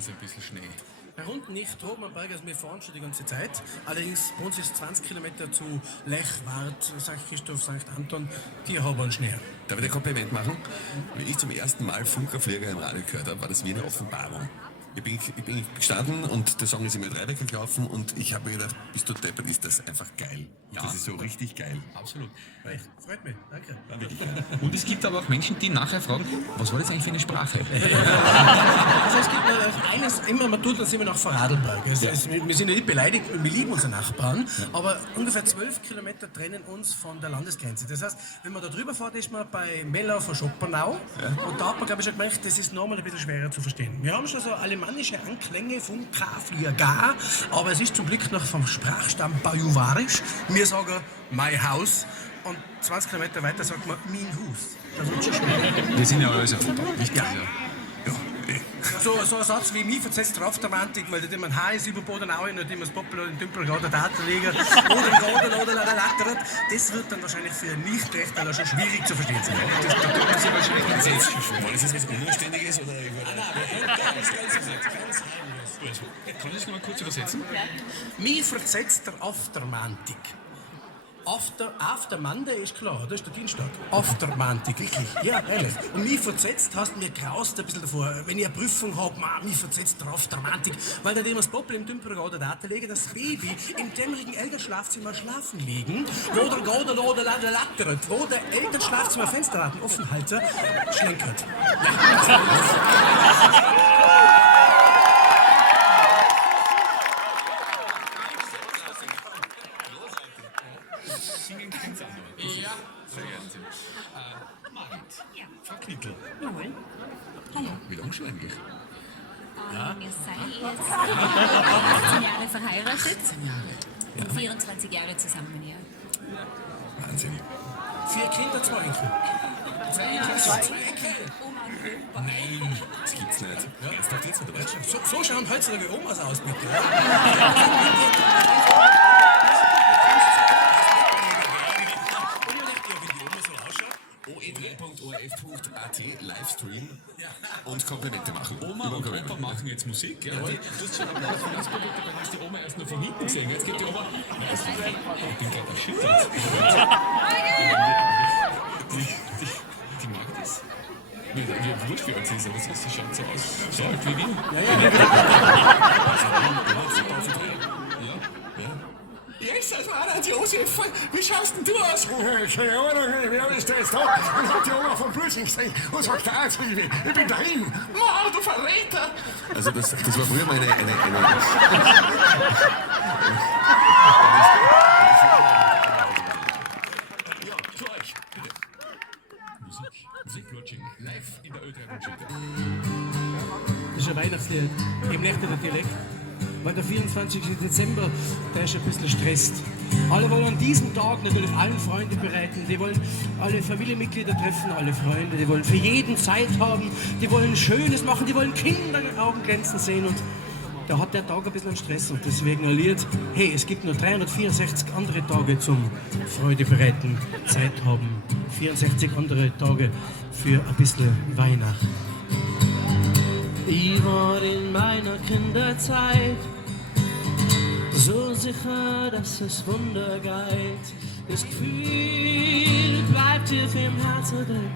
ist ein bisschen Schnee. Bei Rund nicht oben am Berg, also wir fahren schon die ganze Zeit. Allerdings bei uns ist 20 Kilometer zu Lech, Wart, St. Christoph, St. Anton, die haben einen Schnee. Darf ich dir ein Kompliment machen? Wie ich zum ersten Mal Funkerflieger im Radio gehört habe, war das wie eine Offenbarung. Ich bin gestanden und der Song ist im Ö3 weggelaufen und ich habe mir gedacht, bist du deppert, ist das einfach geil. Ja. Das ist so richtig geil. Absolut. Freut mich, danke. Und es gibt aber auch Menschen, die nachher fragen, was war das eigentlich für eine Sprache? Also es gibt noch eines, immer, man tut uns immer nach Vorarlberg. Wir sind ja nicht beleidigt, wir lieben unsere Nachbarn, aber ungefähr 12 Kilometer trennen uns von der Landesgrenze. Das heißt, wenn man da drüber fährt, ist man bei Mellau von Schoppernau und da hat man, glaube ich, schon gemerkt, das ist nochmal ein bisschen schwerer zu verstehen. Wir haben schon so alemannische Anklänge von K-Flieger, aber es ist zum Glück noch vom Sprachstamm Bajuwarisch. Wir sagen mein Haus und 20 Kilometer weiter sagt man mein Haus. Das wird schon schwierig. Wir sind ja alles auf So ein Satz wie mich versetzt drauf der Romantik, weil da man H ist über Bodenau und immer das Poppel und den Tümpel gerade der Datenleger oder Lattert, das wird dann wahrscheinlich für Nicht-Rechtler schon schwierig zu verstehen sein. Das ist wahrscheinlich War das jetzt was Unanständiges oder? ganz harmlos. Kann ich das noch mal kurz übersetzen? Mich versetzt der Aftermantik. After Monday ist klar, das ist der Dienstag. Aftermantik, wirklich. Ja, ehrlich. Und mich versetzt hast mir graust ein bisschen davor. Wenn ich eine Prüfung habe, mich versetzt der Aftermantik. Weil da das Poppel im Tümpel oder Daten legen, das Baby im dämmerigen Elternschlafzimmer schlafen liegen, wo der Gode oder lattert, wo der Elternschlafzimmer Fensterladen offen halter, schlenkert. Singen klingt anders. Ja. Sehr gerne. Marit. Ja. Frau Knittel. Jawohl. Hallo. Wie lange schon eigentlich? Wir sind jetzt 18 Jahre verheiratet und 24 Jahre zusammen, ja. Wahnsinn. 4 Kinder, 2 Enkel. Nein, das gibt's nicht. Ernsthaft jetzt mit der Deutschen? So schauen heutzutage Omas aus, bitte. oe3.orf.at Livestream und Komplimente machen. Oma und Opa machen jetzt Musik. Ja. Du hast schon am Laufen ausprobiert, dabei hast die Oma erst nur von hinten gesehen. Jetzt geht die Oma. Ich bin gerade erschüttert. Die mag das. Wie wurscht wie alt sie ist, aber sie schaut so aus. So alt wie wir. Ja, ich sag mal, Josef, wie schaust denn du aus? Keine Ahnung, wer ist der jetzt da? Ich hab die Oma vom Blödsinn gesehen. Und sagt, ich bin dahin. Ma, du Verräter! Also das war früher mal eine Ja, für euch, bitte. Musikplutsching, live in der Ö3-Conchita. Das ist ein Weihnachtslied, im Nächte der Dialekt. Weil der 24. Dezember, der ist ein bisschen stresst. Alle wollen an diesem Tag natürlich allen Freude bereiten. Die wollen alle Familienmitglieder treffen, alle Freunde. Die wollen für jeden Zeit haben. Die wollen Schönes machen. Die wollen Kinder in den Augen glänzen sehen. Und da hat der Tag ein bisschen Stress. Und deswegen ein Lied, hey, es gibt nur 364 andere Tage zum Freude bereiten, Zeit haben. 64 andere Tage für ein bisschen Weihnachten. Ich war in meiner Kinderzeit so sicher, dass es Wunder geht. Das Gefühl bleibt tief im Herzen drin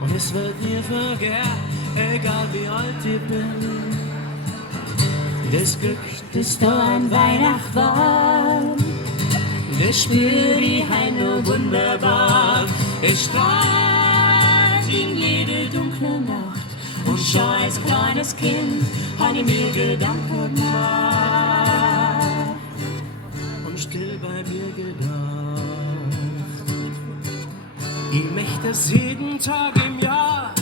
und es wird nie vergehen, egal wie alt ich bin. Das Glück, das da an Weihnacht war, das spür ich halt nur wunderbar. Es strahlt in jede dunkle Nacht. Und schon als kleines Kind hab ich mir Gedanken gemacht und still bei mir gedacht. Ich möchte es jeden Tag im Jahr,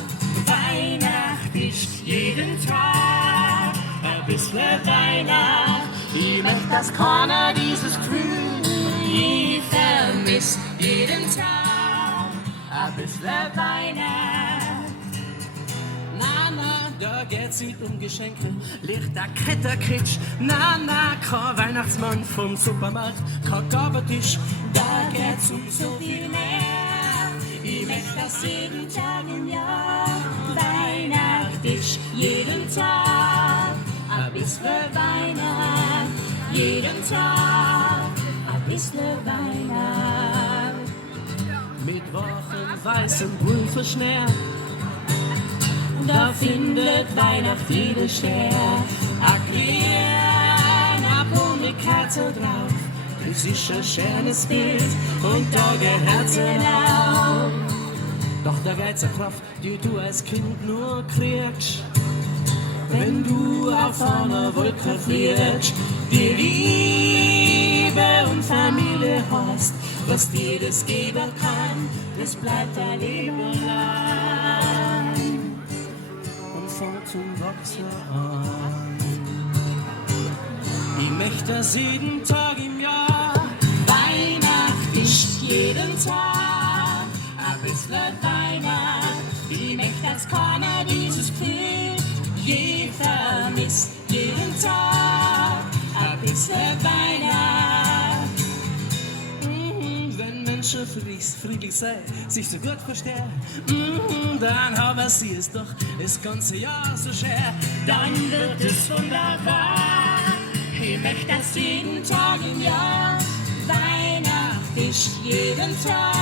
Weihnacht ist jeden Tag ein bisschen Weihnacht. Ich möchte, dass keiner dieses Gefühl nie vermisst. Jeden Tag ein bisschen Weihnacht. Da geht's nicht um Geschenke, Lichter, Kette, Kitsch. Kein Weihnachtsmann vom Supermarkt, kein Gabentisch. Da geht's um so viel mehr. Ich möchte das jeden Tag im Jahr. Weihnacht ist jeden Tag bisschen Weihnacht, jeden Tag ein bisschen Weihnacht. mit wachem weißem Pulverschnee. Da findet Weihnacht viele schwer. Eine bunte Kerze drauf, das ist ein schönes Bild und da geht Herzen auf. Doch da geht's eine Kraft, die du als Kind nur kriegst, wenn du auf einer Wolke fliegst. Die Liebe und Familie hast, was dir das geben kann, das bleibt dein Leben lang und fängt zum Wachsen an. Ich möchte das jeden Tag im Jahr. Weihnacht ist jeden Tag ein bisschen Weihnacht. Ich möchte, dass keiner dieses Gefühl je vermisst. Jeden Tag ein bisschen Weihnacht. Wenn Menschen friedlich sein, sich so gut verstehen, dann haben sie es doch das ganze Jahr so schwer. Dann wird es wunderbar. Ich möchte das jeden Tag im Jahr. Weihnacht ist jeden Tag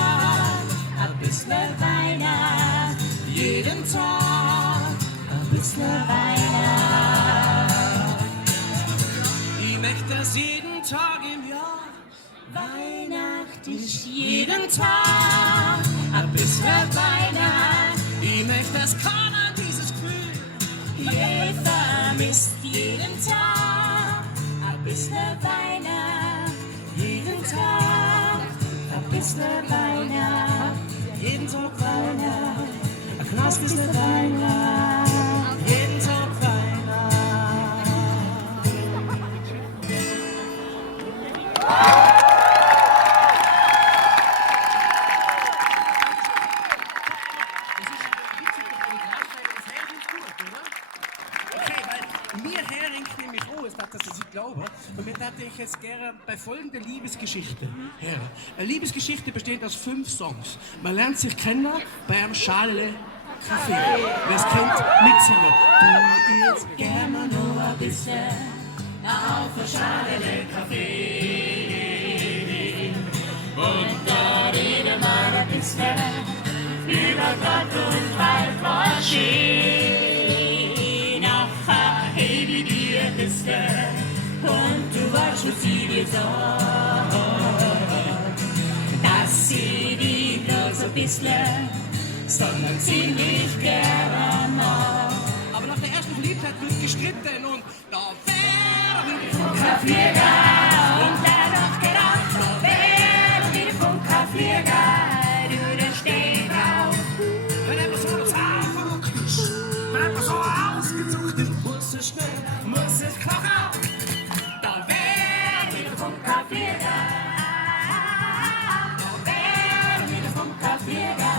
ein bisschen Weihnacht. Jeden Tag ein bisschen Weihnacht. Ich möchte das jeden Tag im Jahr. Weihnacht ist jeden Tag ein bisschen Weihnacht. Ich möchte, dass keiner dieses Gefühl je vermisst. Jeden Tag ein bisschen Weihnacht. Jeden Tag ein bisschen Weihnacht. Jeden Tag Weihnacht. Ein kleines bisschen Weihnacht. Jeden Tag Weihnacht. Mir herringt nämlich aus, dass das ich glaube. Und mir hätte ich jetzt gerne bei folgender Liebesgeschichte hören. Eine Liebesgeschichte besteht aus 5 Songs. Man lernt sich kennen bei einem Schale Kaffee. Wer es kennt, mitsingen. Du jetzt gerne noch ein bisschen auf eine Schale Kaffee. Und da reden wir ein bisschen über Gott und Welt, was schön. Ach, hey, wie dir bist du. Und du weißt, was sie dir sagt, dass sie dich nur so ein bisschen, sondern ziemlich gerne mag. Aber nach der ersten Verliebtheit wird gestritten und da wäre wieder Funkerflieger. Und da doch gedacht, da wäre wieder Funkerflieger. Du, der steht drauf. Wenn er so aufgerutscht, wenn er so ausgezucht ist, muss es schnell, muss es klocken. Da wäre wieder Funkerflieger. Da wäre wieder Funkerflieger.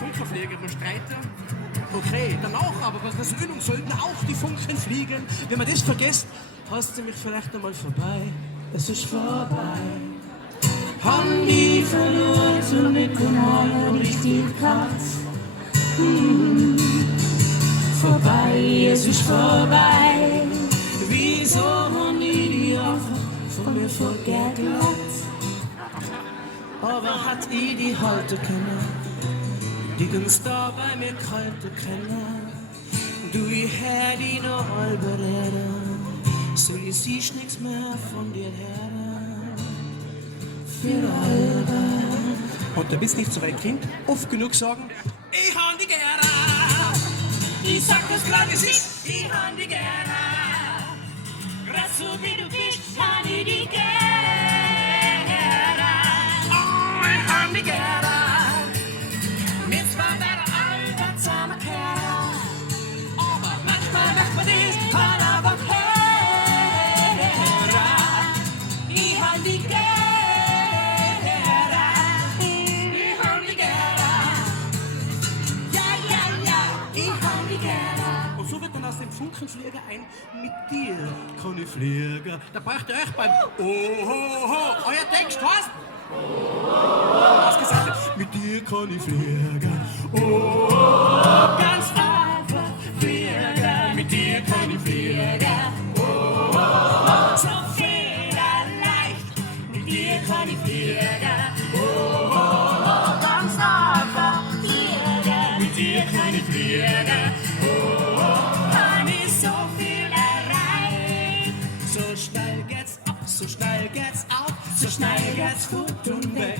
Funkerflieger nur streiten. Okay, danach aber bei der Versöhnung sollten auch die Funken fliegen. Wenn man das vergisst, hast du mich vielleicht einmal vorbei. Es ist vorbei. Han die verloren so mit dem Morgen richtig krass. Vorbei, es ist vorbei. Wieso haben die Opfer von mir vergessen? Aber hat die halten können? Die ganz da bei mir kalten können. Du, ich hätte die noch halbe reden. So, ich siehst nichts mehr von dir her. Für halbe. Und du bist nicht so weit Kind, oft genug sagen, ich han die gerne. Ich sag das klar, es ist, ich han die gerne. Gerade so wie du bist, han ich die gerne. Oh, ich han die gerne. Mir zwar wäre alter zahmer Kerl, aber manchmal macht man das, kann aber hören. Ich han die gerne. Ich han die gerne. Ja, ja, ja, ich han die gerne. Und so wird dann aus dem Funkenflieger ein mit dir kann ich fliegen. Da braucht ihr euch beim Ohoho. Euer Text heißt ausgesagt, mit dir kann ich fliegen. Oh, ganz einfach. So federleicht, mit dir kann ich fliegen. Oh, oh, oh, ganz einfach fliegen. Mit dir kann ich fliegen. Oh, oh, kann ich so viel erreichen. So schnell geht's ab, so schnell geht's auf, so schnell geht's gut und weg.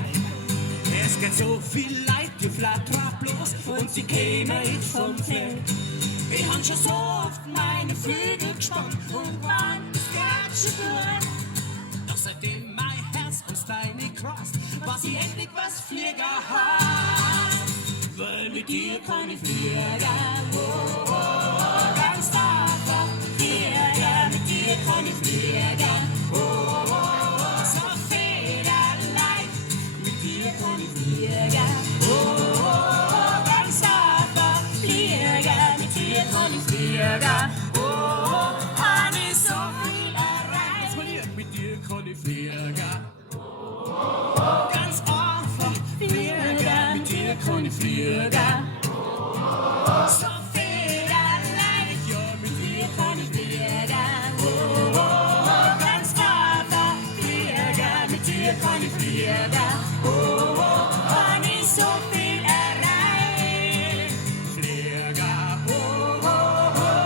Es geht so viel Leid, die flattert bloß und sie kämen nicht vom Feld. Ich hab schon so oft meine Flügel gespannt und wann ist grad schon gut. Doch seitdem mein Herz uns deine cross, was ich endlich was Flieger hat. Weil mit dir kann ich fliegen, oh, oh, oh, ganz einfach fliegen. Mit dir kann ich fliegen, oh, oh, oh, so federleicht. Mit dir kann ich fliegen, oh, oh, oh, ganz einfach fliegen. Mit dir kann ich fliegen, oh, oh, kann ich so viel erreichen. Mit dir kann ich fliegen, ganz einfach fliegen. Mit dir kann ich fliegen, so federleicht. Ja, mit dir kann ich fliegen, oh, oh, oh, ganz einfach fliegen. Mit dir kann ich fliegen, oh, oh, oh, kann ich so viel erreichen. Fliegen, oh, oh, oh.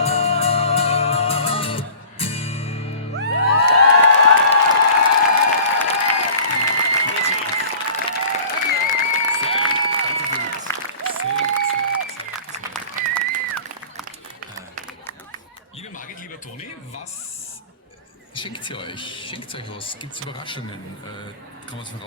Liebe Margit, lieber Toni, was schenkt sie euch? Schenkt sie euch was? Gibt es Überraschungen? Kann man es